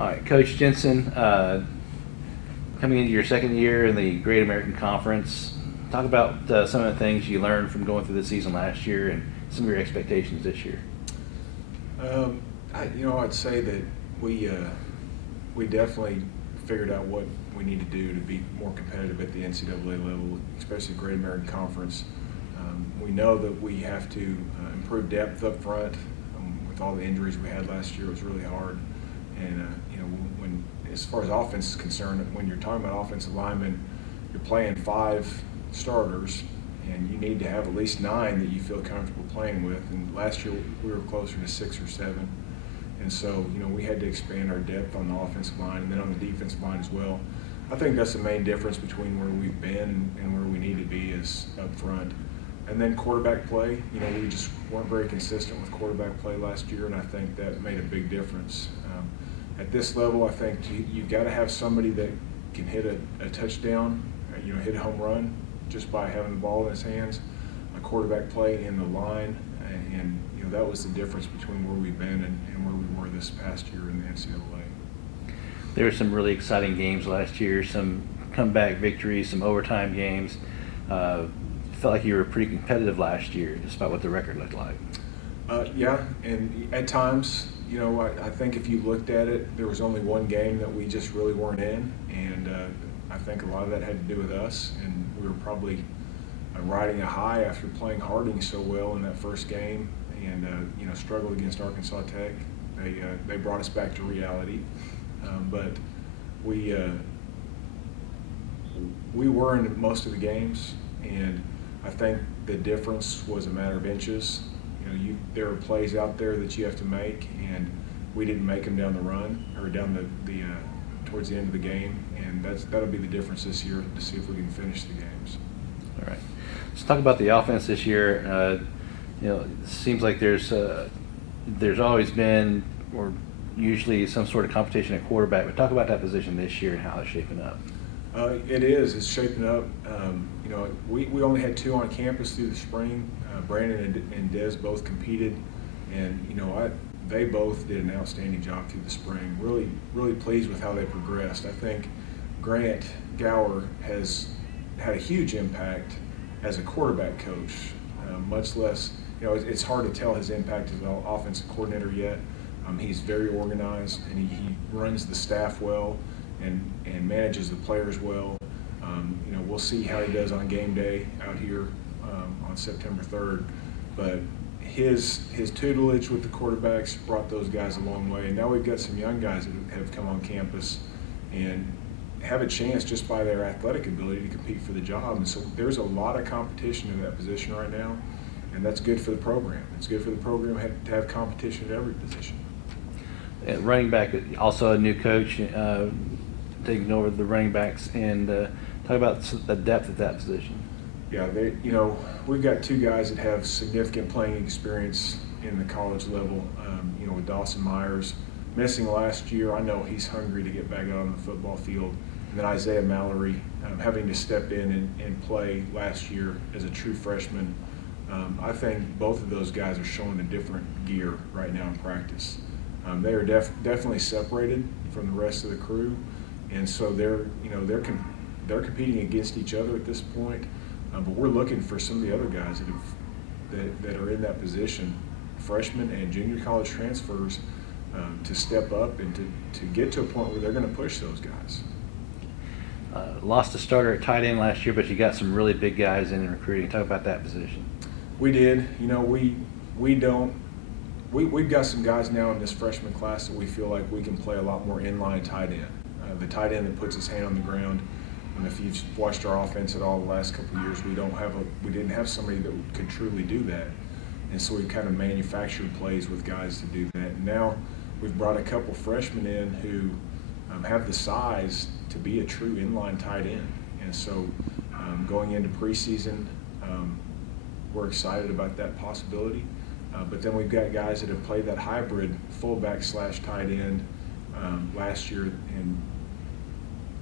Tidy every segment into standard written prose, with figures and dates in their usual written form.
All right, Coach Jensen, coming into your second year in the Great American Conference, talk about some of the things you learned from going through the season last year and some of your expectations this year. I'd say that we definitely figured out what we need to do to be more competitive at the NCAA level, especially Great American Conference. We know that we have to improve depth up front. With all the injuries we had last year, it was really hard. And when as far as offense is concerned, when you're talking about offensive linemen, you're playing 5 starters, and you need to have at least 9 that you feel comfortable playing with. And last year we were closer to 6 or 7. And so, we had to expand our depth on the offensive line and then on the defensive line as well. I think that's the main difference between where we've been and where we need to be is up front. And then quarterback play, we just weren't very consistent with quarterback play last year, and I think that made a big difference. At this level, I think you've got to have somebody that can hit a touchdown, hit a home run just by having the ball in his hands, a quarterback play in the line, and that was the difference between where we've been and where we were this past year in the NCAA. There were some really exciting games last year, some comeback victories, some overtime games. Felt like you were pretty competitive last year, despite what the record looked like. Yeah, and at times, I think if you looked at it, there was only one game that we just really weren't in, and I think a lot of that had to do with us, and we were probably riding a high after playing Harding so well in that first game, and struggled against Arkansas Tech. They brought us back to reality, but we were in most of the games, and I think the difference was a matter of inches. There are plays out there that you have to make, and we didn't make them down the run or down the towards the end of the game, and that'll be the difference this year to see if we can finish the games. All right, let's talk about the offense this year. It seems like there's always been or usually some sort of competition at quarterback, but talk about that position this year and how it's shaping up. It's shaping up. We only had 2 on campus through the spring. Brandon and Des both competed, and they both did an outstanding job through the spring. Really pleased with how they progressed. I think Grant Gower has had a huge impact as a quarterback coach, much less, it's hard to tell his impact as an offensive coordinator yet. He's very organized, and he runs the staff well and manages the players well. We'll see how he does on game day out here on September 3rd. But his tutelage with the quarterbacks brought those guys a long way. And now we've got some young guys that have come on campus and have a chance just by their athletic ability to compete for the job. And so there's a lot of competition in that position right now, and that's good for the program. It's good for the program to have competition at every position. At running back, also a new coach taking over the running backs, and talk about the depth at that position. Yeah, we've got 2 guys that have significant playing experience in the college level. With Dawson Myers missing last year, I know he's hungry to get back out on the football field. And then Isaiah Mallory having to step in and play last year as a true freshman. I think both of those guys are showing a different gear right now in practice. They are definitely separated from the rest of the crew, and so they're competing against each other at this point. But we're looking for some of the other guys that are in that position, freshmen and junior college transfers, to step up and to get to a point where they're going to push those guys. Lost a starter at tight end last year, but you got some really big guys in recruiting. Talk about that position. We did. We've got some guys now in this freshman class that we feel like we can play a lot more inline tight end. The tight end that puts his hand on the ground. And if you've watched our offense at all the last couple of years, we didn't have somebody that could truly do that. And so we kind of manufactured plays with guys to do that. And now we've brought a couple freshmen in who have the size to be a true inline tight end. And so going into preseason, we're excited about that possibility. But then we've got guys that have played that hybrid fullback/tight end last year and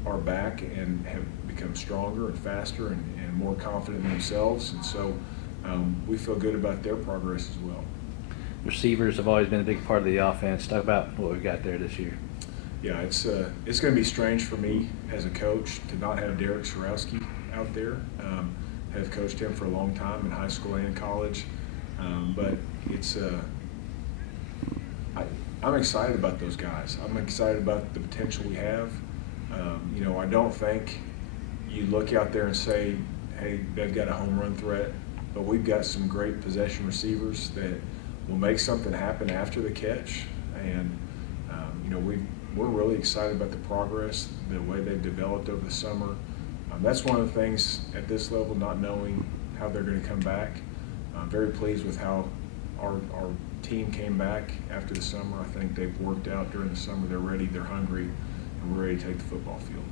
are back and have become stronger and faster and more confident in themselves. And so we feel good about their progress as well. Receivers have always been a big part of the offense. Talk about what we've got there this year. Yeah, it's going to be strange for me as a coach to not have Derek Sorowski out there. Have coached him for a long time in high school and college, but it's I'm excited about those guys. I'm excited about the potential we have. I don't think you look out there and say, hey, they've got a home run threat, but we've got some great possession receivers that will make something happen after the catch. And, we're really excited about the progress, the way they've developed over the summer. That's one of the things at this level, not knowing how they're going to come back. I'm very pleased with how our team came back after the summer. I think they've worked out during the summer. They're ready, they're hungry, and we're ready to take the football field.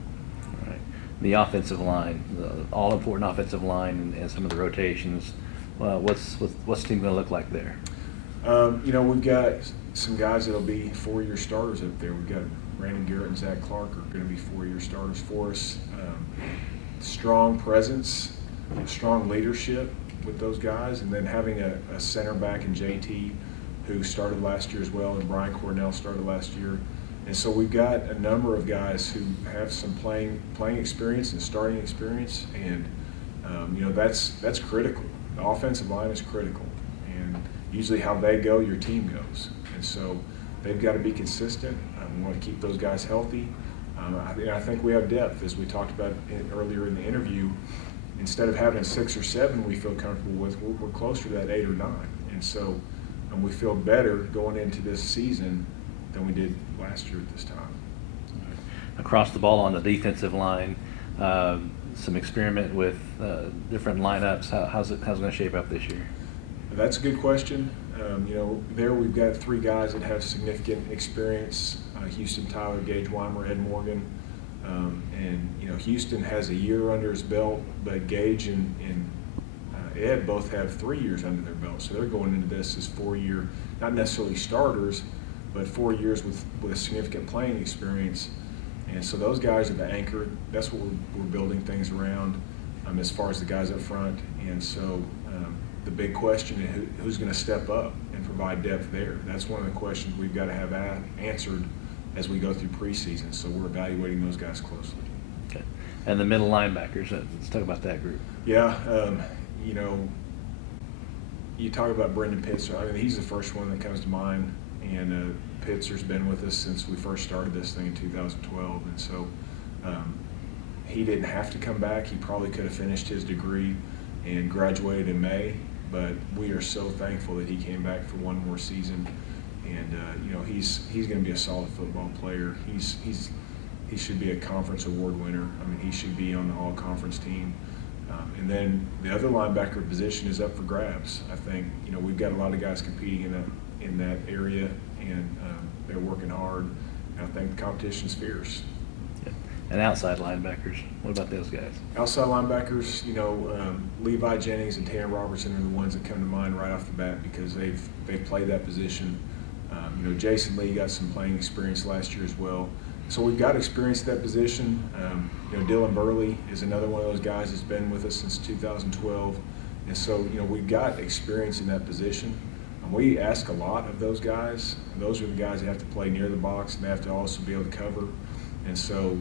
All right. The offensive line, the all-important offensive line, and some of the rotations. What's the team going to look like there? We've got some guys that'll be 4-year starters up there. We've got Brandon Garrett and Zach Clark are going to be 4-year starters for us. Strong presence, strong leadership with those guys, and then having a center back in JT who started last year as well, and Brian Cornell started last year. And so we've got a number of guys who have some playing experience and starting experience, and that's critical. The offensive line is critical, and usually how they go, your team goes. And so they've got to be consistent. We want to keep those guys healthy. I think we have depth, as we talked about earlier in the interview. Instead of having 6 or 7 we feel comfortable with, we're closer to that 8 or 9. And so we feel better going into this season than we did last year at this time. Across the ball on the defensive line, some experiment with different lineups. How's it going to shape up this year? That's a good question. There we've got 3 guys that have significant experience: Houston, Tyler, Gage Weimer, Ed Morgan. Houston has a year under his belt, but Gage and Ed both have 3 years under their belt. So they're going into this as 4-year, not necessarily starters, but 4 years with significant playing experience. And so those guys are the anchor. That's what we're building things around as far as the guys up front. And so the big question is who's going to step up and provide depth there. That's one of the questions we've got to have answered as we go through preseason. So we're evaluating those guys closely. Okay. And the middle linebackers, let's talk about that group. Yeah, you talk about Brendan Pitzer. I mean, he's the first one that comes to mind. And Pitzer's been with us since we first started this thing in 2012. And so he didn't have to come back. He probably could have finished his degree and graduated in May. But we are so thankful that he came back for one more season. And he's going to be a solid football player. He should be a conference award winner. I mean, he should be on the all-conference team. And then the other linebacker position is up for grabs. I think we've got a lot of guys competing in that area, and they're working hard. And I think the competition's fierce. Yeah. And outside linebackers, what about those guys? Outside linebackers, Levi Jennings and Tanner Robertson are the ones that come to mind right off the bat because they've played that position. Jason Lee got some playing experience last year as well. So we've got experience at that position. Dylan Burley is another one of those guys that's been with us since 2012. And so, we've got experience in that position. And we ask a lot of those guys. Those are the guys that have to play near the box and they have to also be able to cover. And so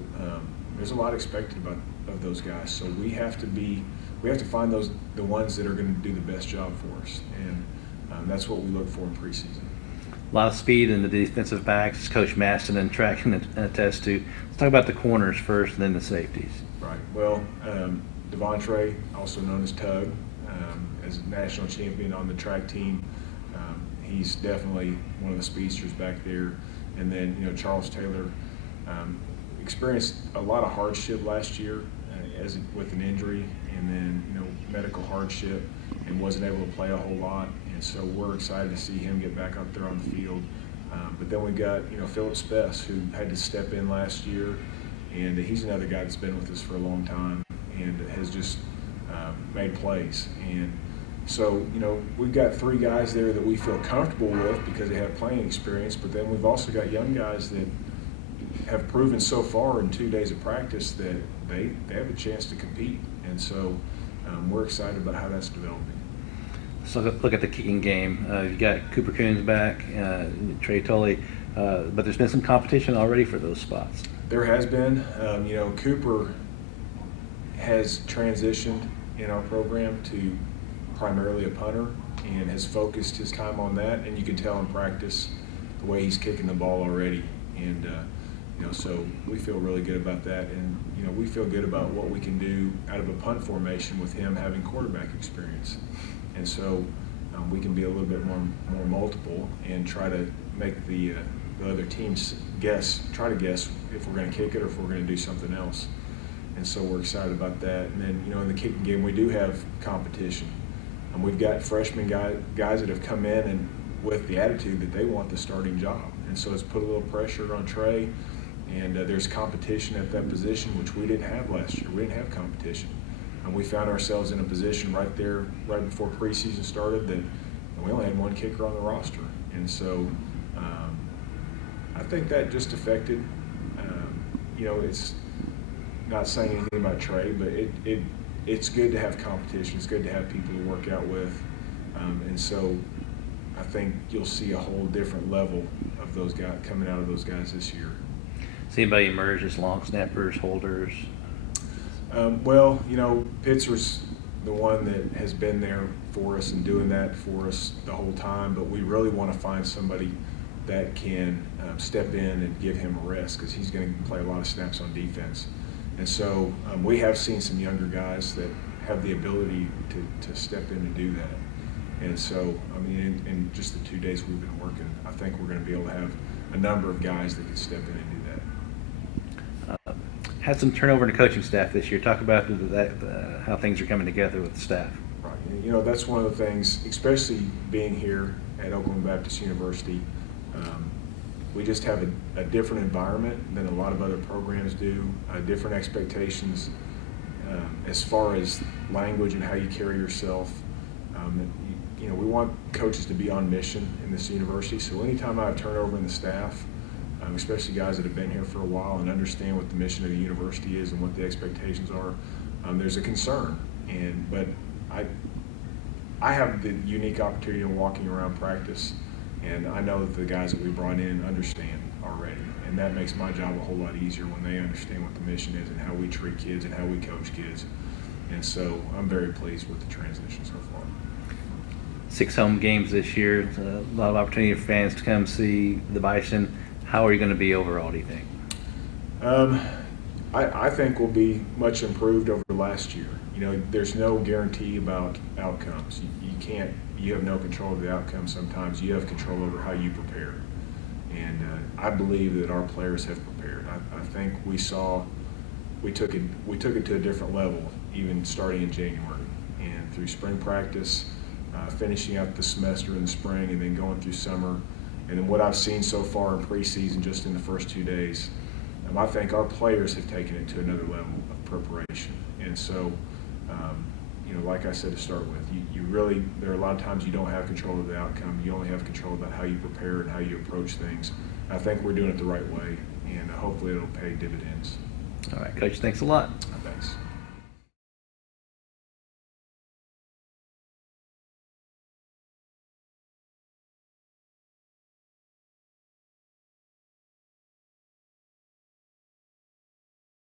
there's a lot expected of those guys. So we have to find the ones that are going to do the best job for us. And that's what we look for in preseason. A lot of speed in the defensive backs. Coach Maston and track can attest to. Let's talk about the corners first and then the safeties. Right. Well, Devontre, also known as Tug, as a national champion on the track team. He's definitely one of the speedsters back there. And then, Charles Taylor experienced a lot of hardship last year with an injury and then, medical hardship and wasn't able to play a whole lot. And so we're excited to see him get back out there on the field. But then we've got, Philip Spess, who had to step in last year. And he's another guy that's been with us for a long time and has just made plays. And so, we've got 3 guys there that we feel comfortable with because they have playing experience, but then we've also got young guys that have proven so far in 2 days of practice that they have a chance to compete. And so we're excited about how that's developing. So look at the kicking game. You got Cooper Coons back, Trey Tully. but there's been some competition already for those spots. There has been. Cooper has transitioned in our program to primarily a punter and has focused his time on that, and you can tell in practice the way he's kicking the ball already. And so we feel really good about that, and we feel good about what we can do out of a punt formation with him having quarterback experience. And so we can be a little bit more multiple and try to make the other teams try to guess if we're going to kick it or if we're going to do something else. And so we're excited about that. And then in the kicking game we do have competition. And we've got freshman guys that have come in and with the attitude that they want the starting job. And so it's put a little pressure on Trey. And there's competition at that position, which we didn't have last year. We didn't have competition. And we found ourselves in a position right before preseason started, that we only had one kicker on the roster. And so I think that just affected, it's not saying anything about Trey, but it's good to have competition. It's good to have people to work out with. And so I think you'll see a whole different level of those guys coming out of those guys this year. Does anybody emerge as long snappers, holders? Pitzer's the one that has been there for us and doing that for us the whole time, but we really want to find somebody that can step in and give him a rest, because he's going to play a lot of snaps on defense. And so we have seen some younger guys that have the ability to step in and do that. And so, in just the 2 days we've been working, I think we're going to be able to have a number of guys that can step in and do that. Had some turnover in the coaching staff this year. Talk about how things are coming together with the staff. Right. That's one of the things, especially being here at Oklahoma Baptist University. We just have a different environment than a lot of other programs do, different expectations as far as language and how you carry yourself. We want coaches to be on mission in this university, so anytime I have turnover in the staff, especially guys that have been here for a while and understand what the mission of the university is and what the expectations are, there's a concern. But I have the unique opportunity of walking around practice, and I know that the guys that we brought in understand already, and that makes my job a whole lot easier when they understand what the mission is and how we treat kids and how we coach kids. And so I'm very pleased with the transition so far. 6 home games this year. A lot of opportunity for fans to come see the Bison. How are you going to be overall, do you think? I think we'll be much improved over last year. There's no guarantee about outcomes. You have no control of the outcome sometimes. You have control over how you prepare. And I believe that our players have prepared. I think we took it to a different level, even starting in January. And through spring practice, finishing out the semester in the spring, and then going through summer. And then what I've seen so far in preseason, just in the first 2 days, I think our players have taken it to another level of preparation. And so, like I said to start with, there are a lot of times you don't have control of the outcome. You only have control about how you prepare and how you approach things. I think we're doing it the right way, and hopefully it'll pay dividends. All right, Coach, thanks a lot.